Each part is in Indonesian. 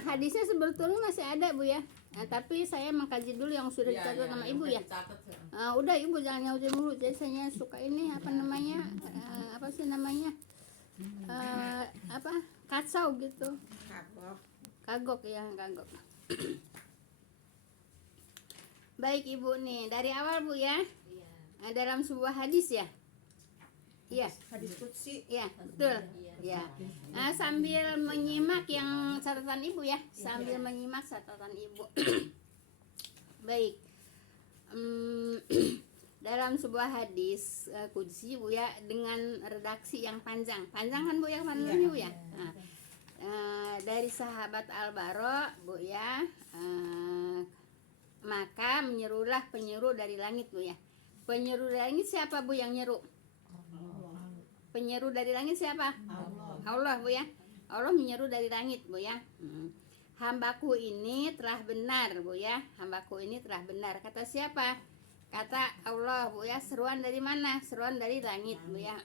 hadisnya sebetulnya masih ada Bu ya. Tapi saya mengkaji dulu yang sudah dicatat sama Ibu ya. Udah Ibu jangan nyautin dulu. Jadi saya suka ini apa namanya? Apa sih namanya? Kacau gitu. Kagok ya, kagok. Baik Ibu nih, dari awal Bu ya. Dalam sebuah hadis ya. Iya, Hadis qudsi. iya, betul. Ya. Sambil menyimak yang catatan Ibu ya, sambil menyimak catatan Ibu. Baik. Dalam sebuah hadis qudsi Bu ya, dengan redaksi yang panjang. Panjang kan Bu ya, Ibu ya. Dari sahabat Al-Bara Bu ya, maka menyerulah penyeru dari langit Bu ya. Penyeru dari langit siapa Bu yang nyeru? Penyeru dari langit siapa? Allah Bu ya. Allah menyeru dari langit Bu ya. Hambaku ini telah benar Bu ya. Hambaku ini telah benar. Kata siapa? Kata Allah Bu ya. Seruan dari mana? Seruan dari langit Bu ya.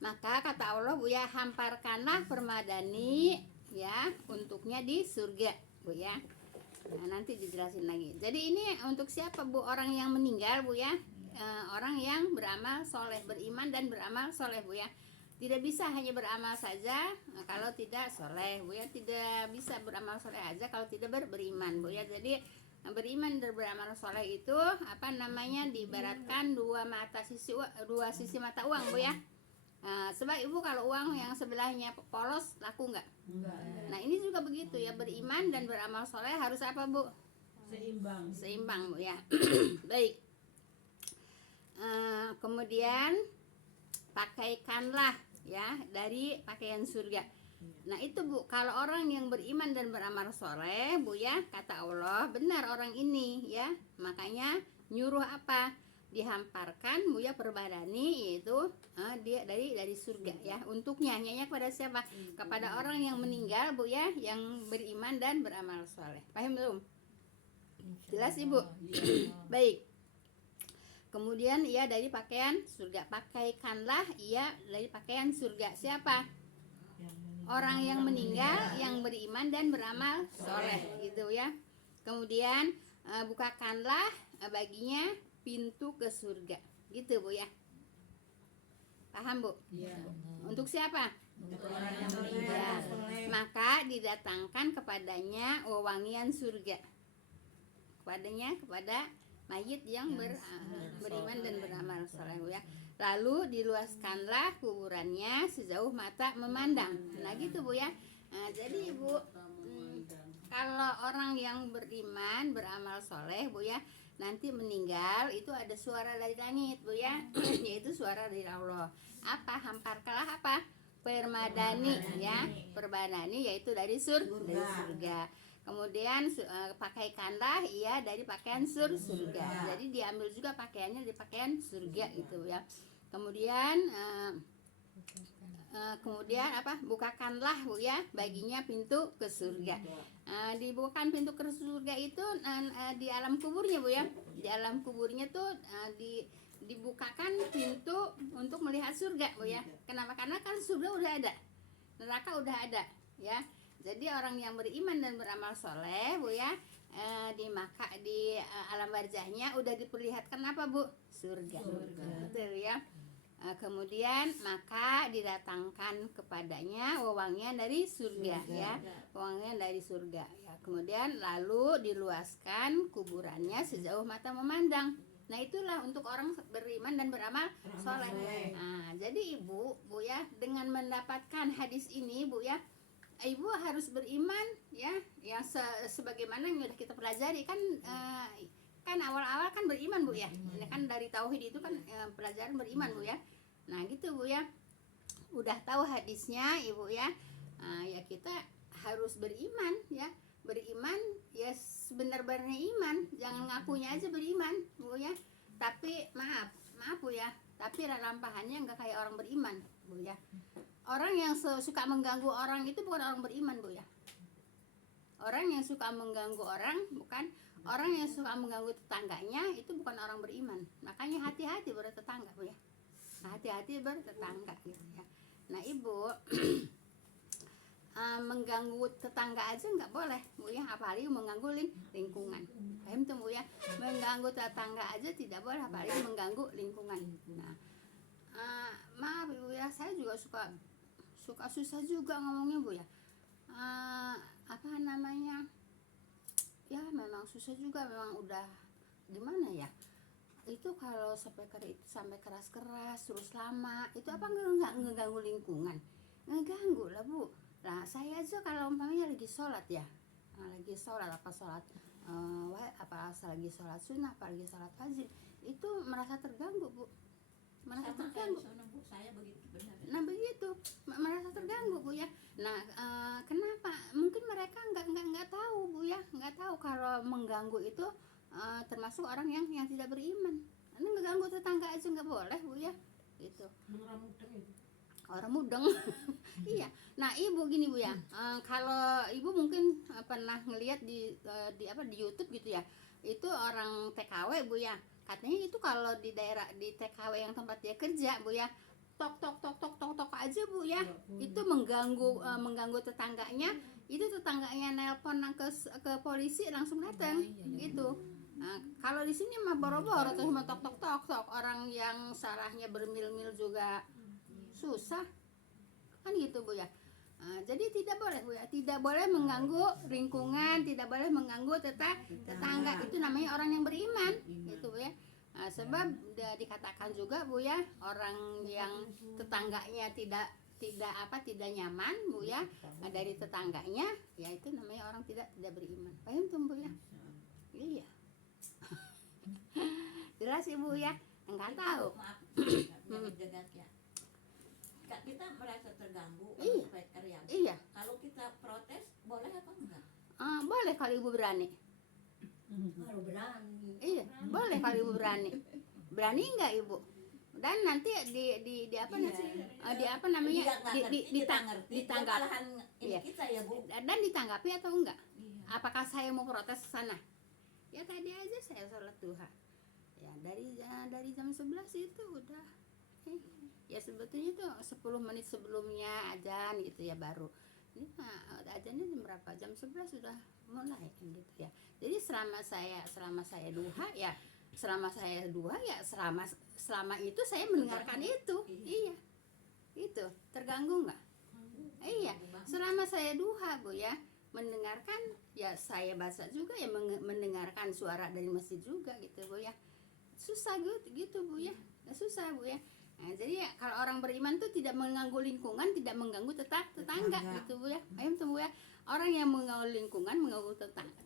Maka kata Allah Bu ya, hamparkanlah permadani ya untuknya di surga Bu ya. Nah, nanti dijelasin lagi. Jadi ini untuk siapa Bu? Orang yang meninggal Bu ya. Orang yang beramal soleh, beriman dan beramal soleh Bu ya. Tidak bisa hanya beramal saja kalau tidak soleh Bu ya. Tidak bisa beramal soleh aja kalau tidak beriman Bu ya. Jadi beriman dan beramal soleh itu apa namanya, diibaratkan dua sisi mata uang Bu ya. Sebab Ibu kalau uang yang sebelahnya polos laku nggak? Nah ini juga begitu ya, beriman dan beramal soleh harus apa Bu? Seimbang Bu ya. Baik. Kemudian pakaikanlah ya dari pakaian surga. Nah itu Bu, kalau orang yang beriman dan beramal soleh Bu ya, kata Allah benar orang ini ya. Makanya nyuruh apa? Dihamparkan Bu ya perbadani, yaitu dia dari surga ya. Untuknya hanya kepada siapa? Kepada orang yang meninggal Bu ya, yang beriman dan beramal soleh. Paham belum? Jelas Ibu? Baik. Kemudian ia dari pakaian surga. Pakaikanlah ia dari pakaian surga. Siapa? Orang yang meninggal, yang beriman dan beramal soleh gitu ya. Kemudian bukakanlah baginya pintu ke surga. Gitu Bu ya. Paham Bu? Iya. Untuk siapa? Untuk orang yang meninggal. Maka didatangkan kepadanya wewangian surga. Kepada mayit yang beriman dan beramal soleh ya. Lalu diluaskanlah kuburannya sejauh mata memandang. Nah gitu Bu ya. Jadi Ibu, kalau orang yang beriman beramal soleh Bu ya, nanti meninggal itu ada suara dari langit Bu ya. Yaitu suara dari Allah. Apa? Hamparkanlah apa? Permadani ya. Permadani yaitu dari surga. Kemudian pakaikanlah ia dari pakaian surga. Jadi diambil juga pakaiannya dari pakaian surga gitu ya. Kemudian apa? Bukakanlah Bu ya baginya pintu ke surga. Dibukakan pintu ke surga itu di alam kuburnya Bu ya. Di alam kuburnya tuh dibukakan pintu untuk melihat surga Bu ya. Kenapa? Karena kan surga udah ada, neraka udah ada ya. Jadi orang yang beriman dan beramal soleh Bu ya, di alam barzahnya udah diperlihatkan apa Bu? Surga. Betul ya. Kemudian maka didatangkan kepadanya wewangian dari surga ya. Wewangian dari surga ya. Kemudian lalu diluaskan kuburannya sejauh mata memandang. Nah itulah untuk orang beriman dan beramal soleh. Nah, jadi Ibu Bu ya, dengan mendapatkan hadis ini Bu ya, Ibu harus beriman ya, yang sebagaimana yang sudah kita pelajari kan. Kan awal-awal kan beriman Bu ya. Ini kan dari tauhid itu kan pelajaran beriman Bu ya. Nah gitu Bu ya. Udah tahu hadisnya Ibu ya. Ya kita harus beriman ya. Beriman ya sebenar-benarnya iman. Jangan ngakunya aja beriman Bu ya. Tapi maaf Bu ya. Tapi lampahannya nggak kayak orang beriman Bu ya. Orang yang suka mengganggu orang itu bukan orang beriman Bu ya. Orang yang suka mengganggu orang, bukan orang yang suka mengganggu tetangganya, itu bukan orang beriman. Makanya hati-hati bertetangga Bu ya. Hati-hati bertetangga gitu ya. Nah Ibu, mengganggu tetangga aja nggak boleh Bu ya, apalagi mengganggu lingkungan. Paham tuh Bu ya? Mengganggu tetangga aja tidak boleh, apalagi mengganggu lingkungan. Nah, maaf Bu ya, saya juga suka susah juga ngomongnya Bu ya. Apa namanya? Ya memang susah juga, memang udah gimana ya? Itu kalau sampai keras-keras terus lama, itu apa nggak ngeganggu lingkungan? Ngeganggu lah Bu. Nah saya aja kalau umpamanya lagi sholat ya, lagi sholat apa sholat apa lagi sholat sunnah, apa lagi sholat wajib, itu merasa terganggu Bu, merasa terganggu. Saya begitu benar. Nah begitu, merasa terganggu Bu ya. Nah kenapa? Mungkin mereka nggak tahu Bu ya, nggak tahu kalau mengganggu itu termasuk orang yang tidak beriman. Ini ngeganggu tetangga aja nggak boleh Bu ya, gitu. Orang mudeng. Iya. Nah Ibu gini Bu ya, kalau Ibu mungkin pernah ngelihat di YouTube gitu ya, itu orang TKW Bu ya, katanya itu kalau di daerah di TKW yang tempat dia kerja Bu ya, tok aja Bu ya, itu mengganggu tetangganya, itu tetangganya nelpon ke polisi langsung datang gitu. Nah, kalau di sini mah boro-boro tuh cuma tok orang yang salahnya bermil-mil juga susah kan gitu Bu ya. Jadi tidak boleh Bu ya, tidak boleh mengganggu lingkungan, tidak boleh mengganggu tetangga, itu namanya orang yang beriman gitu Bu ya. Sebab dikatakan juga Bu ya, orang yang tetangganya tidak nyaman Bu ya, dari tetangganya, ya itu namanya orang tidak beriman. Paham tuh Bu ya? Iya. Jelas Ibu ya? Enggak tahu. Maaf, jagat ya. Kita merasa terganggu Iya. speaker ya. Iya. Kalau kita protes boleh apa enggak? Boleh kalau Ibu berani. Kalau berani. Iya, boleh kalau Ibu berani. Berani enggak Ibu? Dan nanti di apa di apa namanya? Ditanggap. Iya. Kita ya Bu. Dan ditanggapi atau enggak? Iya. Apakah saya mau protes ke sana? Ya tadi aja saya sholat duha. Ya dari jam 11 itu udah ya sebetulnya tuh 10 menit sebelumnya azan gitu ya baru. Ini azannya jam berapa? Jam 11 sudah mulai gitu ya. Jadi selama saya duha ya, selama itu saya mendengarkan itu. Iya. Itu terganggu enggak? Iya. Selama saya duha Bu ya, mendengarkan ya, saya baca juga ya, mendengarkan suara dari masjid juga gitu Bu ya. Susah gitu Bu ya. Susah Bu ya. Nah, jadi ya, kalau orang beriman tuh tidak mengganggu lingkungan, tidak mengganggu tetangga gitu Bu ya. Paham tuh Bu ya. Orang yang mengganggu lingkungan, mengganggu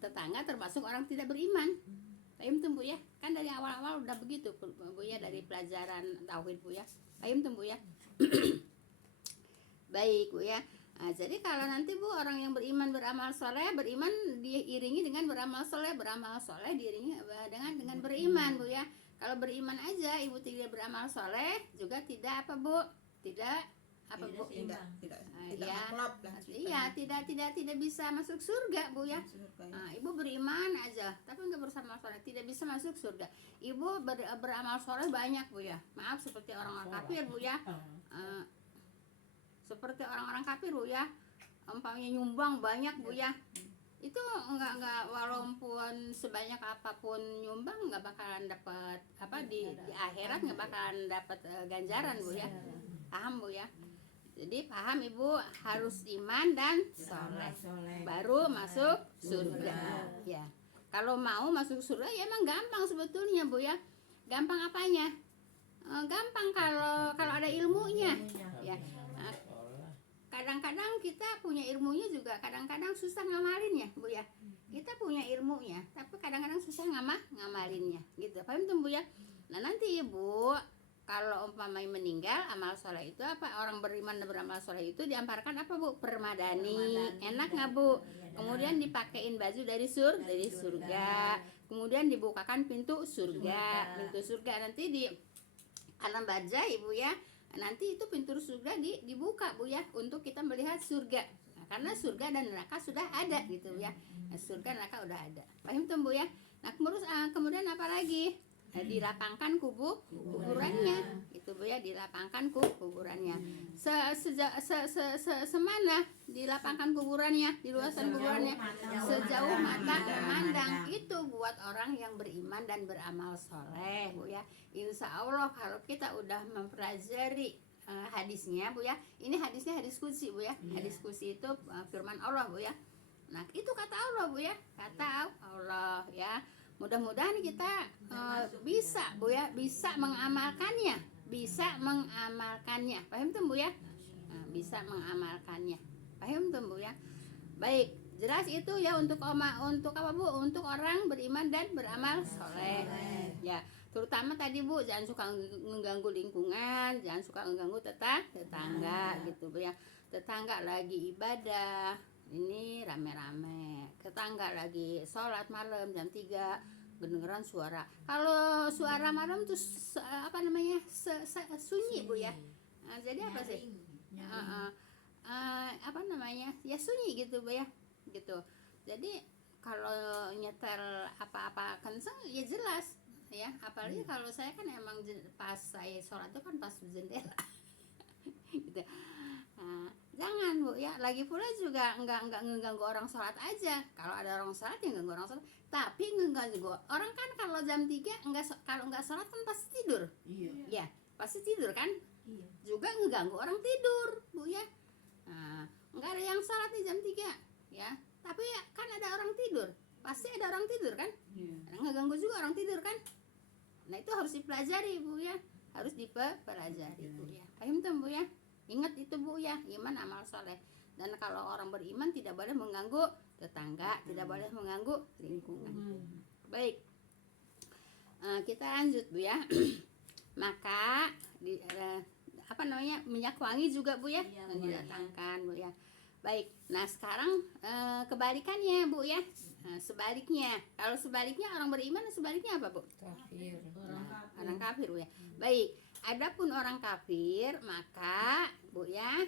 tetangga termasuk orang tidak beriman. Paham tuh Bu ya. Kan dari awal-awal udah begitu Bu ya, dari pelajaran tauhid Bu ya. Paham tuh Bu ya. Baik Bu ya. Nah, jadi kalau nanti Bu orang yang beriman beramal soleh, beriman diiringi dengan beramal soleh diiringi dengan beriman Bu ya. Kalau beriman aja Ibu tidak beramal soleh juga tidak apa Bu? Tidak apa Bu? Tidak Ya, klop lah. iya tidak bisa masuk surga Bu ya. Nah, Ibu beriman aja tapi nggak beramal soleh tidak bisa masuk surga. Ibu beramal soleh banyak Bu ya. Maaf seperti orang-orang kafir Bu ya. Seperti orang-orang kafir Bu ya, umpamanya nyumbang banyak Bu ya, itu enggak walaupun sebanyak apapun nyumbang nggak bakalan dapat apa di akhirat, nggak bakalan dapat ganjaran Bu ya. Paham Bu ya? Jadi paham Ibu, harus iman dan soleh baru masuk surga ya. Kalau mau masuk surga ya emang gampang sebetulnya Bu ya. Gampang apanya? Gampang kalau ada ilmunya ya. Kadang-kadang kita punya ilmunya juga kadang-kadang susah ngamalinnya Bu ya. Kita punya ilmunya tapi kadang-kadang susah ngamalinnya gitu. Paham tuh Bu ya? Nah nanti Ibu kalau umpamanya meninggal, amal soleh itu apa? Orang beriman dan beramal soleh itu diamparkan apa Bu? Permadani. Enak nggak Bu? Kemudian dipakein baju dari surga. Kemudian dibukakan pintu surga. Nanti di alam barzah Ibu ya. Nanti itu pintu surga dibuka Bu ya, untuk kita melihat surga. Nah, karena surga dan neraka sudah ada gitu ya. Nah, surga neraka udah ada. Paham tuh Bu ya? Nah kemudian apa lagi? dilapangkan kuburannya, itu Bu ya, dilapangkan kuburannya. Semana dilapangkan kuburannya, diluaskan kuburannya, sejauh mata memandang. Itu buat orang yang beriman dan beramal soleh Bu ya. Insya Allah kalau kita udah mempelajari hadisnya Bu ya, ini hadisnya hadis qudsi Bu ya. Hadis qudsi itu firman Allah Bu ya. Nah itu kata Allah Bu ya, kata Allah ya. Mudah-mudahan kita bisa Bu ya, bisa mengamalkannya, paham tuh Bu ya? Nah, bisa mengamalkannya, paham tuh Bu ya? Baik, jelas itu ya untuk apa Bu? Untuk orang beriman dan beramal soleh. Ya, terutama tadi Bu, jangan suka mengganggu lingkungan, jangan suka mengganggu tetangga gitu Bu ya. Tetangga lagi ibadah, ini rame-rame, tetangga lagi sholat malam jam 3 kedengeran suara. Kalau suara malam tuh sunyi Bu ya. Nah, jadi apa sih? Apa namanya? Ya sunyi gitu Bu ya. Gitu. Jadi kalau nyetel apa-apa kenceng ya jelas ya. Apalagi kalau saya kan emang pas saya sholat itu kan pas jendela. Gitu. Nah, jangan Bu ya, lagi pula juga enggak ngeganggu orang sholat aja. Kalau ada orang sholat ya ngeganggu orang sholat, tapi ngeganggu orang kan kalau jam 3 kalau enggak sholat kan pasti tidur. Ya, pasti tidur kan? Juga ngeganggu orang tidur Bu ya. Nah, enggak ada yang sholat di jam 3 ya, tapi ya, kan ada orang tidur, pasti ada orang tidur kan? Ngeganggu juga orang tidur kan? Nah itu harus dipelajari Bu ya, harus dipelajari Bu ya. Paham tuh Bu ya? Ingat itu Bu ya, iman amal soleh. Dan kalau orang beriman tidak boleh mengganggu tetangga, tidak boleh mengganggu lingkungan. Baik, kita lanjut Bu ya. Maka minyak wangi juga Bu ya, didatangkan Bu ya. Baik, nah sekarang kebalikannya Bu ya. Sebaliknya, kalau sebaliknya orang beriman, sebaliknya apa Bu? Kafir. Orang kafir Bu ya. Baik, adapun orang kafir maka Bu ya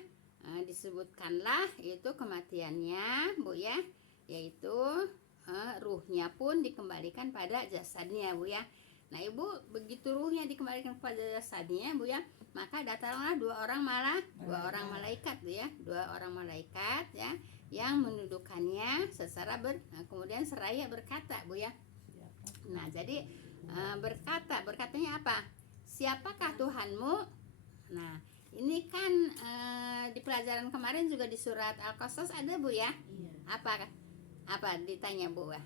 disebutkanlah itu kematiannya Bu ya, yaitu ruhnya pun dikembalikan pada jasadnya Bu ya. Nah Ibu, begitu ruhnya dikembalikan kepada jasadnya Bu ya, maka datanglah dua orang malaikat Bu ya, dua orang malaikat ya, yang mendudukannya secara kemudian seraya berkata Bu ya. Nah jadi berkatanya apa? Siapakah Tuhanmu? Nah ini kan di pelajaran kemarin juga di surat Al-Qasas ada Bu ya. Apa ditanya Bu ya?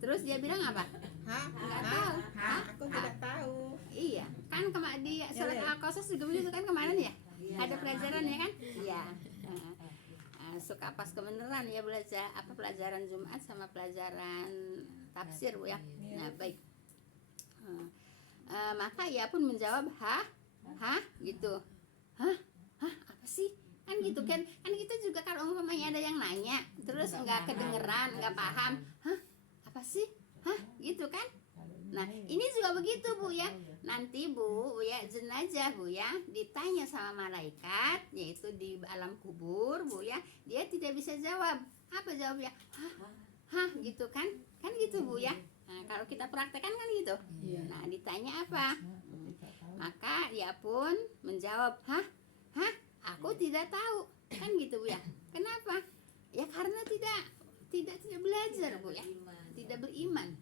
Terus dia bilang apa? Nggak tahu. Aku tidak tahu. Iya, kan di surat Al-Qasas juga begitu kan kemarin ya? Ada pelajaran ya kan? Iya. Suka pas kebenaran ya belajar pelajaran Jumat sama pelajaran tafsir Bu ya. Nah baik. Maka ia pun menjawab gitu. Apa sih? Kan gitu kan kita juga kalau umpamanya ada yang nanya terus nggak kedengeran, nggak paham, apa sih? Gitu kan? Nah ini juga begitu Bu ya. Nanti Bu ya, jenazah Bu ya ditanya sama malaikat, yaitu di alam kubur Bu ya, dia tidak bisa jawab. Apa jawabnya? Gitu kan gitu Bu ya. Nah kalau kita praktekkan kan gitu. Nah ditanya apa? Maka dia pun menjawab, aku tidak tahu. Kan gitu Bu ya. Kenapa? Ya karena tidak belajar Bu ya, tidak beriman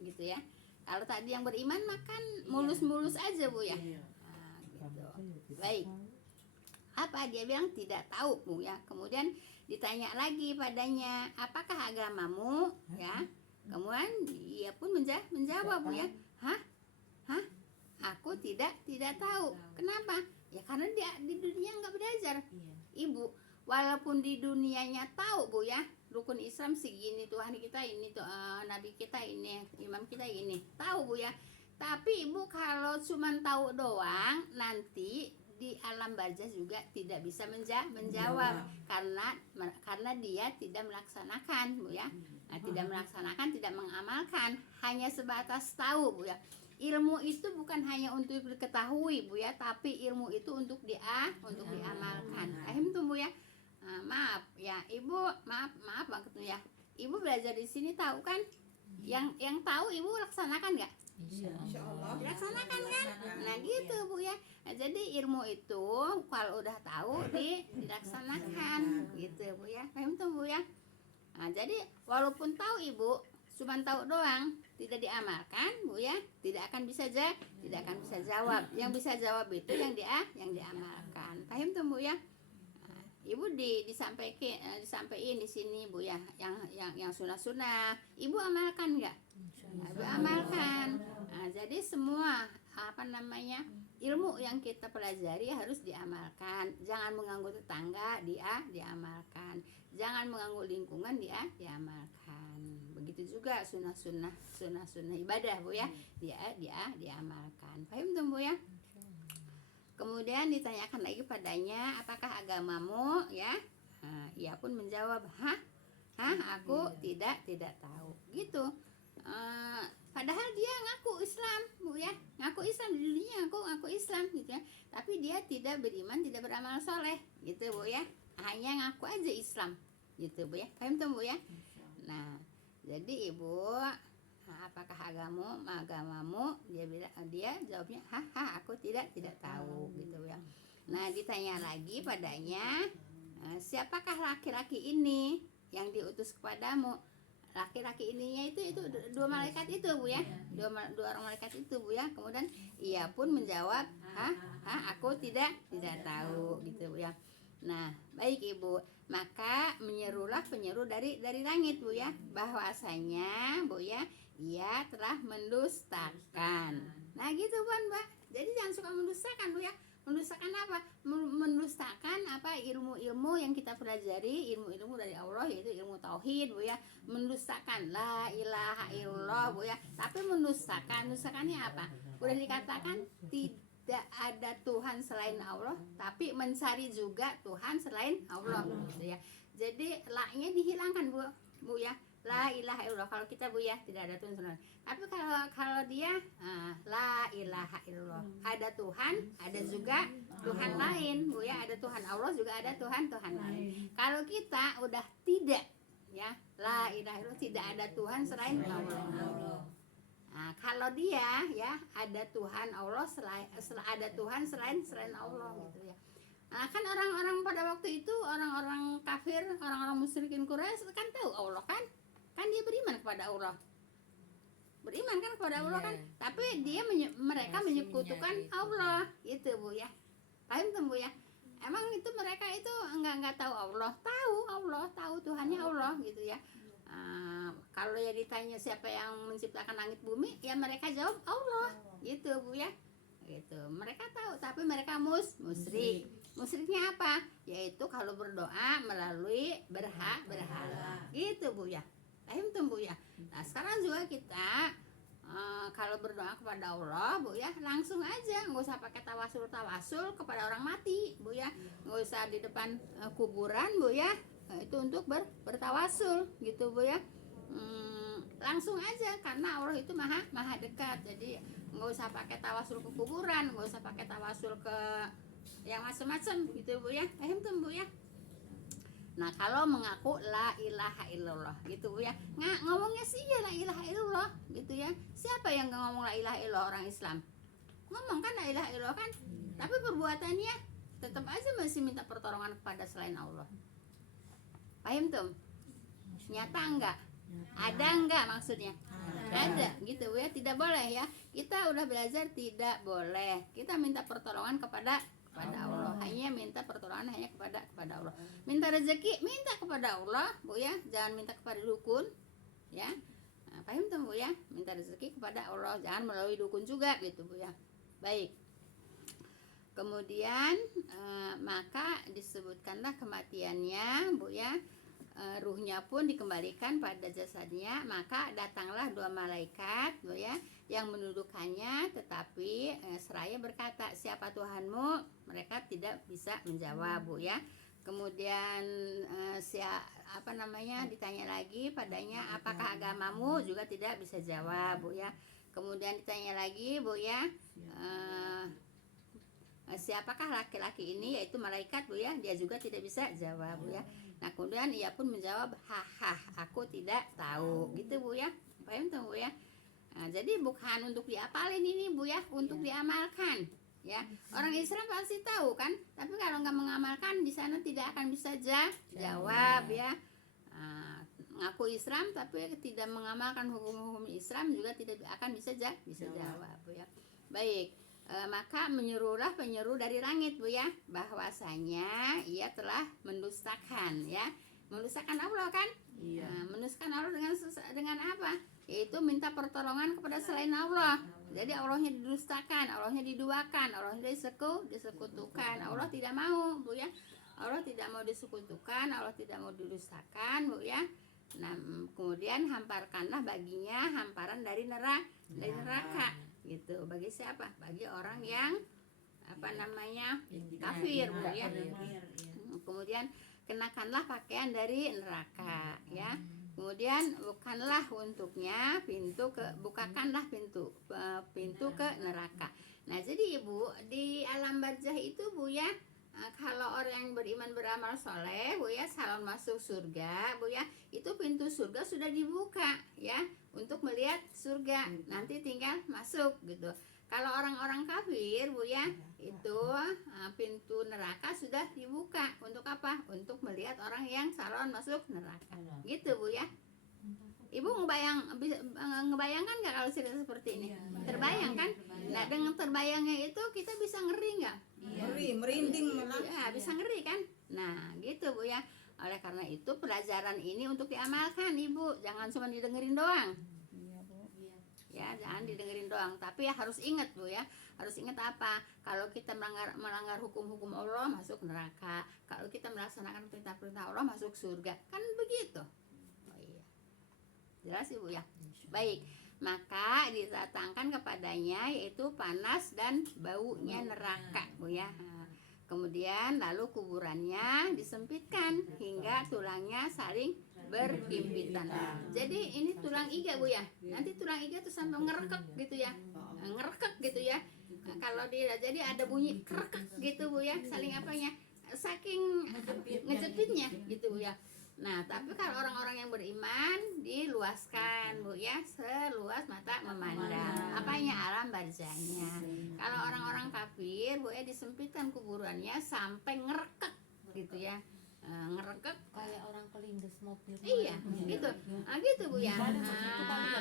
gitu ya. Kalau tadi yang beriman makan mulus-mulus aja Bu ya. Nah, gitu. Baik. Apa dia bilang tidak tahu Bu ya. Kemudian ditanya lagi padanya, apakah agamamu ya? Kemudian dia pun menjawab Bu ya. Aku tidak tahu. Kenapa? Ya karena dia di dunia nggak belajar. Ibu, walaupun di dunianya tahu Bu ya, rukun Islam segini, Tuhan kita ini, Nabi kita ini, imam kita ini, tahu Bu ya. Tapi Ibu kalau cuma tahu doang, nanti di alam barzah juga tidak bisa menjawab karena dia tidak melaksanakan Bu ya. Nah, tidak melaksanakan, tidak mengamalkan, hanya sebatas tahu Bu ya. Ilmu itu bukan hanya untuk diketahui Bu ya, tapi ilmu itu untuk diamalkan. Paham tuh Bu ya? Maaf ya Ibu, maaf banget ya. Ibu belajar di sini tahu kan? Yang tahu Ibu laksanakan nggak? Insya Allah. Dilaksanakan kan? Nah gitu Bu ya. Nah, jadi ilmu itu kalau udah tahu dilaksanakan gitu Bu ya. Paham tuh Bu ya? Nah, jadi walaupun tahu Ibu, cuma tahu doang, tidak diamalkan Bu ya, tidak akan bisa jawab. Yang bisa jawab itu yang diamalkan. Paham tuh Bu ya? Nah, Ibu disampaikan di sini Bu ya, yang sunah-sunah. Ibu amalkan enggak? Ibu amalkan. Nah, jadi semua ilmu yang kita pelajari harus diamalkan. Jangan mengganggu tetangga, diamalkan. Jangan mengganggu lingkungan, diamalkan. Begitu juga sunnah-sunnah ibadah Bu ya, diamalkan. Paham tuh Bu ya? Kemudian ditanyakan lagi padanya, apakah agamamu ya? Nah, ia pun menjawab, aku tidak tahu. Gitu. Padahal dia ngaku Islam Bu ya, ngaku Islam di dunia, ngaku Islam gitu ya, tapi dia tidak beriman, tidak beramal soleh gitu Bu ya, hanya ngaku aja Islam gitu Bu ya. Paham tuh Bu ya? Nah jadi Ibu, apakah agamamu? Dia jawabnya aku tidak tahu gitu ya. Nah ditanya lagi padanya, siapakah laki-laki ini yang diutus kepadamu? Laki-laki ininya itu dua malaikat itu Bu ya, dua orang malaikat itu Bu ya. Kemudian ia pun menjawab, aku tidak tahu gitu Bu ya. Nah baik Ibu, maka menyerulah penyeru dari langit Bu ya, bahwasanya Bu ya, ia telah mendustakan. Nah gitu kan Mbak, jadi jangan suka mendustakan Bu ya. Mendustakan apa? Mendustakan ilmu-ilmu yang kita pelajari, ilmu-ilmu dari Allah, yaitu ilmu tauhid Bu ya. Mendustakan la ilaha illallah Bu ya. Tapi mendustakannya apa? Udah dikatakan tidak ada Tuhan selain Allah, tapi mencari juga Tuhan selain Allah gitu ya. Jadi la-nya dihilangkan Bu ya. La ilaha illallah kalau kita Bu ya, tidak ada Tuhan selain. Tapi kalau dia la ilaha illallah, ada Tuhan, ada juga Tuhan lain Bu ya, ada Tuhan Allah juga ada Tuhan lain. Kalau kita udah tidak ya, la ilaha illallah, tidak ada Tuhan selain Allah. Nah, kalau dia ya ada Tuhan Allah ada Tuhan selain Allah gitu ya. Nah, kan orang-orang pada waktu itu, orang-orang kafir, orang-orang musyrikin Quraisy kan tahu Allah kan dia beriman kepada Allah. Beriman kan kepada Allah kan, tapi mereka menyekutukan Allah gitu Bu ya. Paham tuh Bu ya? Emang itu mereka itu enggak tahu Allah, tahu Tuhannya Allah gitu ya. Kalau ya ditanya siapa yang menciptakan langit bumi, ya mereka jawab Allah gitu Bu ya. Gitu. Mereka tahu, tapi mereka musyrik. Musyriknya apa? Yaitu kalau berdoa melalui berhala. Gitu Bu ya. Paham tuh Bu ya. Nah, sekarang juga kita kalau berdoa kepada Allah Bu ya, langsung aja, nggak usah pakai tawasul kepada orang mati Bu ya, nggak usah di depan kuburan Bu ya. Itu untuk bertawasul gitu Bu ya. Langsung aja, karena Allah itu maha dekat. Jadi nggak usah pakai tawasul ke kuburan, nggak usah pakai tawasul ke yang macam-macam gitu Bu ya. Paham tuh Bu ya. Nah kalau mengaku la ilaha illallah gitu Bu ya, ngomongnya sih ya la ilaha illallah gitu ya. Siapa yang ngomong la ilaha illallah? Orang Islam ngomong kan la ilaha illallah kan, tapi perbuatannya tetap aja masih minta pertolongan kepada selain Allah. Paham tuh? Nyata enggak? Ada enggak maksudnya? Ada gitu Bu ya. Tidak boleh ya, kita udah belajar tidak boleh kita minta pertolongan kepada Allah, hanya minta pertolongan hanya kepada Allah. Minta rezeki minta kepada Allah Bu ya, jangan minta kepada dukun ya. Nah, paham tuh Bu ya, minta rezeki kepada Allah, jangan melalui dukun juga gitu Bu ya. Baik, kemudian maka disebutkanlah kematiannya Bu ya. Ruhnya pun dikembalikan pada jasadnya, maka datanglah dua malaikat Bu ya, yang mendudukannya, tetapi seraya berkata, siapa Tuhanmu? Mereka tidak bisa menjawab Bu ya. Kemudian ditanya lagi padanya, apakah agamamu? Juga tidak bisa jawab Bu ya. Kemudian ditanya lagi Bu ya, siapakah laki-laki ini? Yaitu malaikat Bu ya, dia juga tidak bisa jawab Bu ya. Nah kemudian ia pun menjawab, aku tidak tahu gitu Bu ya. Paham tuh Bu ya. Nah, jadi bukan untuk diapalin ini Bu ya, untuk diamalkan ya. Orang Islam pasti tahu kan, tapi kalau nggak mengamalkan di sana tidak akan bisa jawab ya. Nah, ngaku Islam tapi tidak mengamalkan hukum-hukum Islam juga tidak akan bisa jawab Bu ya. Baik, maka menyerulah penyeru dari langit Bu ya, bahwasanya ia telah mendustakan ya. Mendustakan Allah kan? Nah, mendustakan Allah dengan apa? Yaitu minta pertolongan kepada selain Allah. Jadi Allahnya didustakan, Allahnya diduakan, Allahnya disekutukan. Allah tidak mau Bu ya. Allah tidak mau disekutukan, Allah tidak mau didustakan Bu ya. Nah, kemudian hamparkanlah baginya hamparan dari neraka gitu. Bagi siapa? Bagi orang yang kafir Bu ya. Kemudian kenakanlah pakaian dari neraka ya. Kemudian bukakanlah pintu ke neraka. Nah, jadi Ibu, di alam barzah itu Bu ya, kalau orang yang beriman beramal soleh Bu ya, calon masuk surga Bu ya, itu pintu surga sudah dibuka ya, untuk melihat surga. Nanti tinggal masuk gitu. Kalau orang-orang kafir Bu ya, itu pintu neraka sudah dibuka. Untuk apa? Untuk melihat orang yang calon masuk neraka. Gitu Bu ya. Ibu ngebayangkan nggak kalau cerita seperti ini? Terbayang kan? Nah, dengan terbayangnya itu kita bisa ngeri nggak? Ngeri, merinding malah. Ya, bisa ngeri kan? Nah, gitu Bu ya. Oleh karena itu pelajaran ini untuk diamalkan Ibu. Jangan cuma didengerin doang. Ya, jangan didengerin doang, tapi ya harus ingat Bu ya, harus ingat apa? Kalau kita melanggar hukum-hukum Allah masuk neraka, kalau kita melaksanakan perintah-perintah Allah masuk surga, kan begitu. Oh iya, jelas Ibu ya. Baik, maka didatangkan kepadanya yaitu panas dan baunya neraka Bu ya. Kemudian lalu kuburannya disempitkan hingga tulangnya saling berhimpitan. Jadi ini tulang iga Bu ya. Nanti tulang iga tuh sampai ngerekek gitu ya. Ngerekek gitu ya. Nah, kalau dia jadi ada bunyi kerekek gitu Bu ya. Saling apanya? Saking ngejepitnya gitu Bu ya. Nah, tapi kalau orang-orang yang beriman diluaskan Bu ya, seluas mata memandang. Apanya? Alam barzahnya. Kalau orang-orang kafir Bu ya, disempitkan kuburannya sampai ngerekek gitu ya. Ngerekek kayak orang kelindes mobil. Iya, gitu. Gitu Bu ya.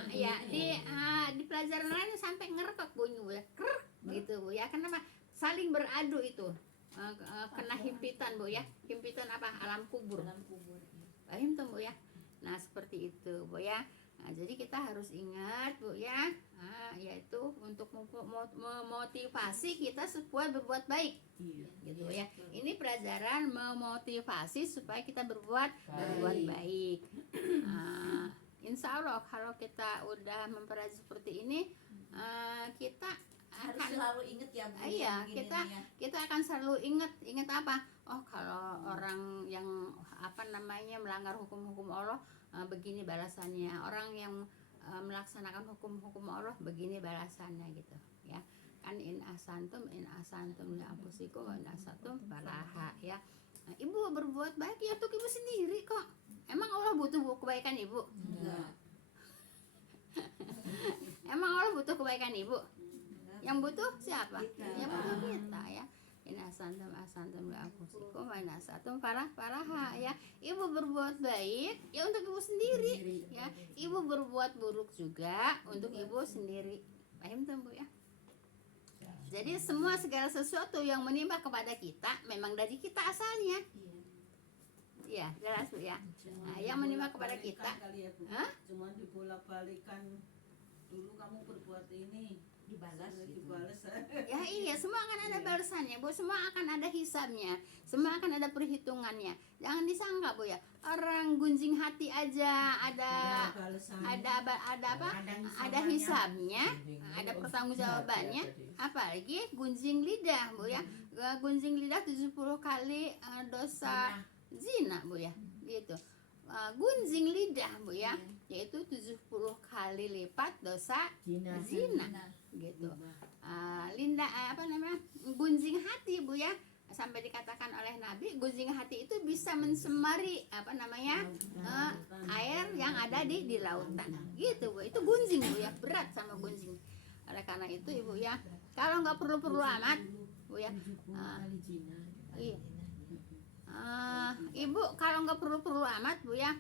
Ya, di pelajaran lain sampai ngerekek bunyi Bu ya. Krek gitu Bu ya. Kenapa? Saling beradu itu. Kena himpitan Bu ya. Himpitan apa? Alam kubur. Paham tuh Bu ya. Nah, seperti itu Bu ya. Nah, jadi kita harus ingat Bu ya, yaitu untuk memotivasi kita supaya berbuat baik. Gitu ya. Ini pelajaran memotivasi supaya kita berbuat baik. Insya Allah kalau kita udah mempelajari seperti ini, kita Harus akan selalu ingat ya Bu. iya, begini nih ya. kita akan selalu ingat apa? Oh, kalau orang yang melanggar hukum-hukum Allah, begini balasannya. Orang yang melaksanakan hukum-hukum Allah, begini balasannya gitu ya. Kan in asantum li anfusikum wa in asatum falaha ya. Nah, Ibu berbuat baik ya untuk Ibu sendiri kok. Emang Allah butuh kebaikan Ibu? Enggak. Emang Allah butuh kebaikan Ibu? Yang butuh siapa? Kita. Yang butuh kita ya. In asantum li anfusikum wa in asatum falaha ya. Ibu berbuat baik ya untuk Ibu sendiri ya. Ibu berbuat buruk juga untuk Ibu sendiri. Paham tuh Bu ya? Jadi segala sesuatu yang menimpa kepada kita memang dari kita asalnya. Iya, jelas Bu ya. Nah, yang menimpa kepada kita, Cuma dibolak-balikan. Dulu kamu berbuat ini, Dibalas gitu. dibalas. ya iya, semua akan ada balasannya Bu, semua akan ada hisabnya, semua akan ada perhitungannya. Jangan disangka Bu ya, orang gunjing hati aja ada ada hisabnya, ada pertanggungjawabannya. Apalagi gunjing lidah Bu ya, gunjing lidah 70 kali dosa zina Bu ya, gitu. Gunjing lidah Bu ya, yaitu 70 kali lipat dosa zina gitu. Gunjing hati Bu ya, sampai dikatakan oleh Nabi gunjing hati itu bisa mensemari air yang ada di lautan gitu Bu. Itu gunjing Bu ya, berat sama gunjing. Oleh karena itu Ibu ya, kalau nggak perlu amat Bu ya, iya. Ibu kalau nggak perlu amat Bu ya,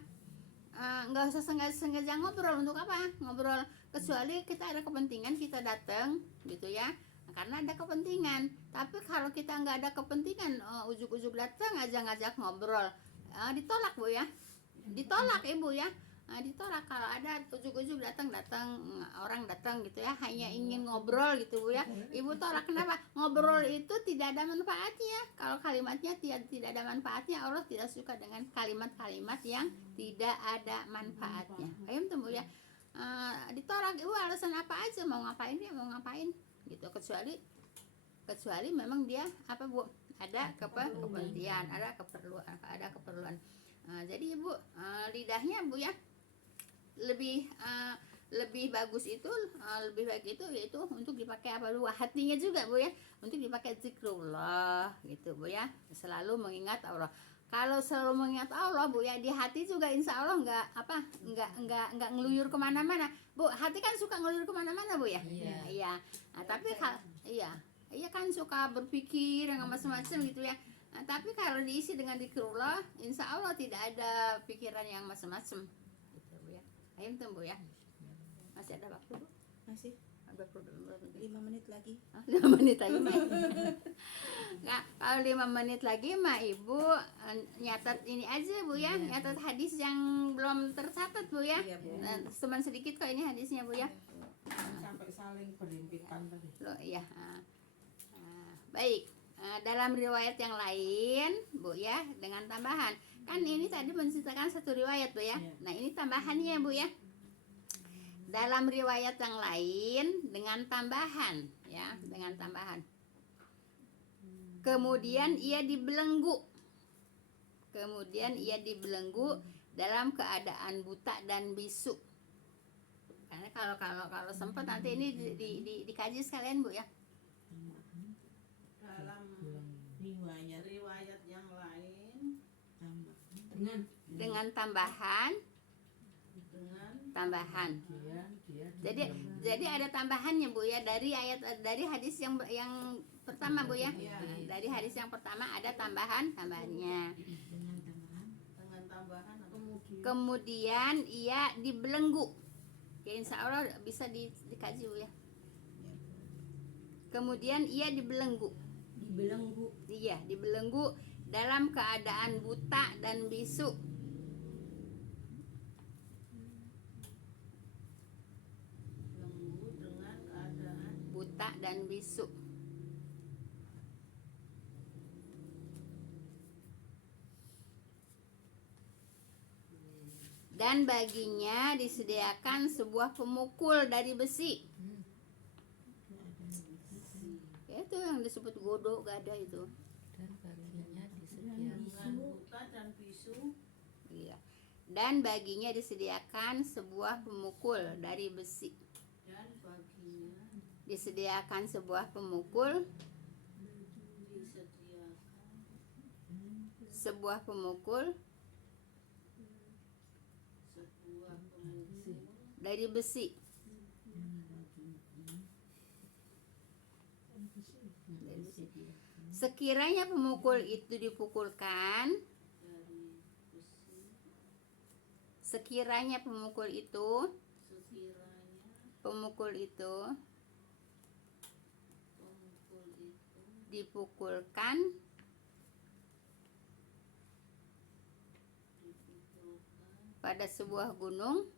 nggak usah sengaja ngobrol. Untuk apa ngobrol? Kecuali kita ada kepentingan, kita datang gitu ya, karena ada kepentingan. Tapi kalau kita nggak ada kepentingan, ujuk-ujuk datang aja ngajak ngobrol, ditolak Bu ya, ditolak Ibu ya. Ditolak kalau ada ujuk-ujuk datang orang datang gitu ya, hanya ingin ngobrol gitu Bu ya, Ibu tolak. Kenapa? Ngobrol itu tidak ada manfaatnya. Kalau kalimatnya tidak ada manfaatnya, Allah tidak suka dengan kalimat-kalimat yang tidak ada manfaatnya. Paham tuh Bu ya? Ditolak Ibu alasan apa aja, mau ngapain gitu, kecuali memang dia apa Bu, ada kepentingan, ada keperluan. Jadi Ibu, lidahnya Bu ya, lebih bagus itu, lebih baik itu yaitu untuk dipakai apa dua, hatinya juga Bu ya, untuk dipakai zikrullah gitu Bu ya, selalu mengingat Allah. Kalau selalu mengingat Allah Bu ya, di hati juga insya Allah nggak ngeluyur kemana-mana Bu. Hati kan suka ngeluyur kemana-mana Bu ya. Iya. Tapi iya kan suka berpikir yang macam-macam gitu ya. Tapi kalau diisi dengan zikrullah, insya Allah tidak ada pikiran yang macam-macam gitu Bu ya. Ayo tuh Bu ya. Masih ada waktu Bu? Masih Ada 5 menit lagi. 5 menit lagi mah. Nah, kalau 5 menit lagi mah Ibu nyatat ini aja Bu ya, nyatat hadis yang belum tercatat Bu ya. Iya, Bu. Cuman sedikit kok ini hadisnya Bu ya. Sampai saling berhimpitan tadi. Loh iya. Baik. Dalam riwayat yang lain Bu ya, dengan tambahan. Kan ini tadi menceritakan satu riwayat Bu ya. Nah, ini tambahannya Bu ya. Dalam riwayat yang lain dengan tambahan ya, dengan tambahan. Kemudian ia dibelenggu dalam keadaan buta dan bisu. Karena kalau sempat nanti ini dikaji sekalian Bu ya. Dalam riwayat yang lain Dengan tambahan. Jadi ada tambahannya Bu ya, dari hadis yang pertama Bu ya. Dari hadis yang pertama ada tambahannya. dengan tambahan Kemudian ia dibelenggu. Ya insya Allah bisa dikaji Bu ya. Kemudian ia dibelenggu. Iya, dibelenggu dalam keadaan buta dan bisu. dengan keadaan Buta dan bisu. Dan baginya disediakan sebuah pemukul dari besi. Ya, itu yang disebut godok gada itu. Dan baginya dengan disediakan buta dan bisu Iya. Dan baginya disediakan sebuah pemukul dari besi. dan baginya Disediakan sebuah pemukul, disediakan sebuah pemukul sebuah pemukul dari besi. Sekiranya pemukul itu dipukulkan, dari besi. sekiranya pemukul itu dipukulkan pada sebuah gunung,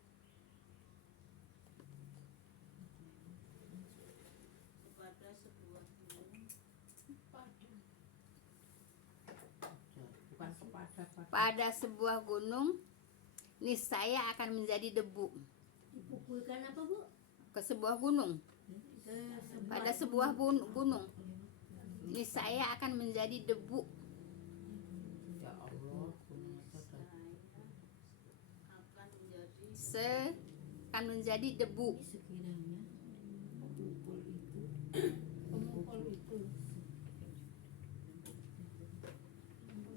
kepada sebuah gunung pada sebuah gunung, niscaya akan menjadi debu. Dipukulkan apa Bu? Ke sebuah gunung, pada sebuah gunung, niscaya akan menjadi debu. Akan menjadi debu.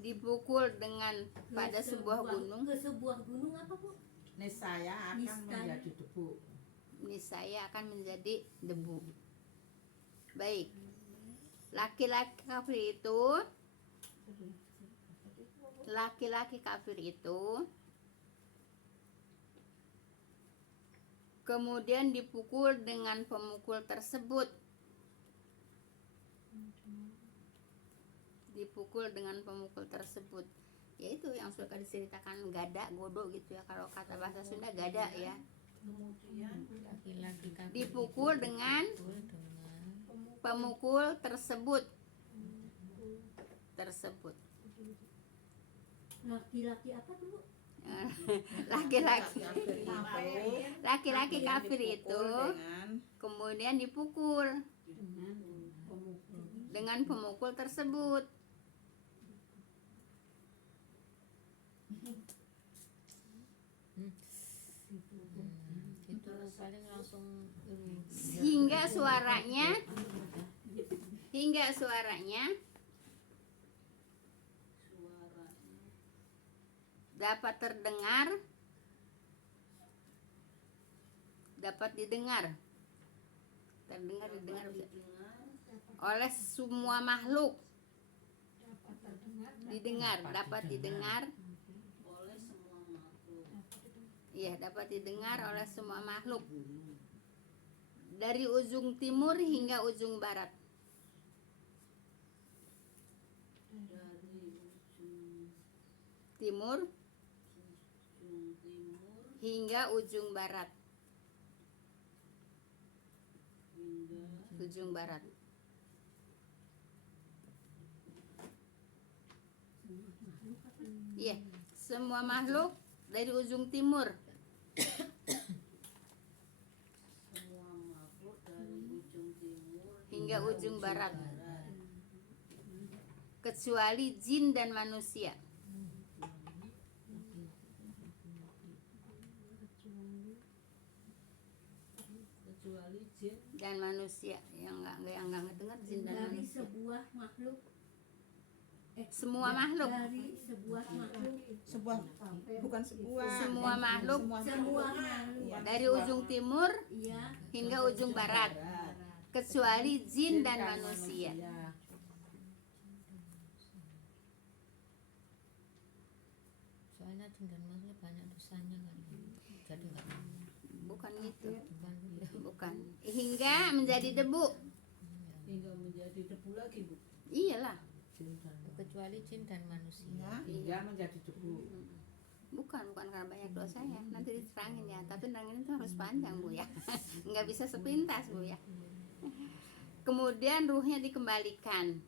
dipukul dengan pada sebuah gunung, Ke sebuah gunung apa Bu? Niscaya akan Niscaya. menjadi debu. niscaya akan menjadi debu. Baik. Laki-laki kafir itu kemudian dipukul dengan pemukul tersebut. Yaitu yang suka diceritakan gada, godo gitu ya, kalau kata bahasa Sunda gada ya. Kemudian Laki-laki kafir Dipukul dengan pemukul tersebut. Laki-laki apa tuh Bu? Laki-laki kafir itu dengan kemudian dipukul Pemukul. dengan pemukul tersebut. itu paling langsung Hingga suaranya dapat didengar oleh semua makhluk. Dapat didengar oleh semua makhluk. Dari ujung timur hingga ujung barat. Timur hingga ujung barat. Iya, semua makhluk dari ujung timur hingga ujung barat, kecuali jin dan manusia. Yang nggak ngedengar jin dan Dari manusia. sebuah makhluk. Semua makhluk. Dari sebuah makhluk. Semua makhluk dari ujung timur Iya. hingga ujung barat, kecuali jin dan manusia. soalnya jin dan manusia banyak dosanya kan, jadi nggak Bukan gitu. bukan Bukan. Hingga menjadi debu. hingga menjadi debu lagi Bu. Iyalah. kecuali jin dan manusia. hingga menjadi debu. Bukan karena banyak dosanya. Nanti diterangin ya. Tapi terangin itu harus panjang Bu ya. Nggak bisa sepintas Bu ya. Kemudian ruhnya dikembalikan.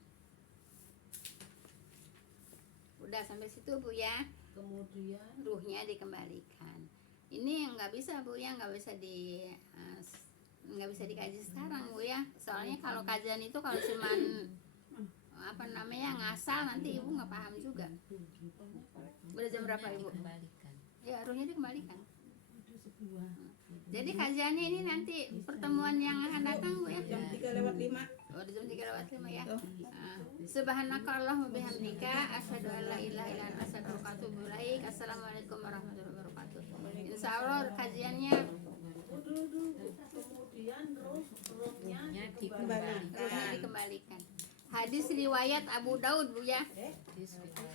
Udah sampai situ Bu ya. Kemudian Ruhnya dikembalikan. Ini nggak bisa Bu ya, nggak bisa dikaji sekarang Bu ya. Soalnya kalau kajian itu kalau cuman ngasal nanti Ibu nggak paham juga. Udah jam berapa Ibu? Dikembalikan. Ya, ruhnya dikembalikan. Jadi kajiannya ini nanti pertemuan yang akan datang Bu ya. Jam 3:05. Oh, di jam 3:05 ya. Subhanakallahumma bihamdika asyhadu an la ilaha illa anta astaghfiruka wa atubu ilaik. Assalamualaikum warahmatullahi wabarakatuh. Insyaallah kajiannya kemudian rohnya ruhnya dikembalikan. Hadis riwayat Abu Daud Bu ya.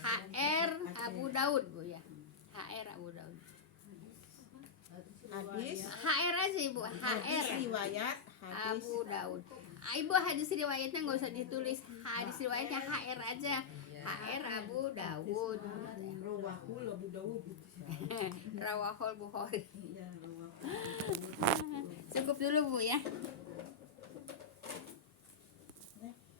HR Abu Daud Bu ya. HR Abu Daud. Hadis HR aja Ibu, HR riwayat hadis Abu Daud. Ibu hadis riwayatnya nggak usah ditulis, hadis riwayatnya HR aja. HR Abu Daud. rawahul Abu Dawud. Rawahul Bukhari. Iya, rawahul. Cukup dulu Bu ya.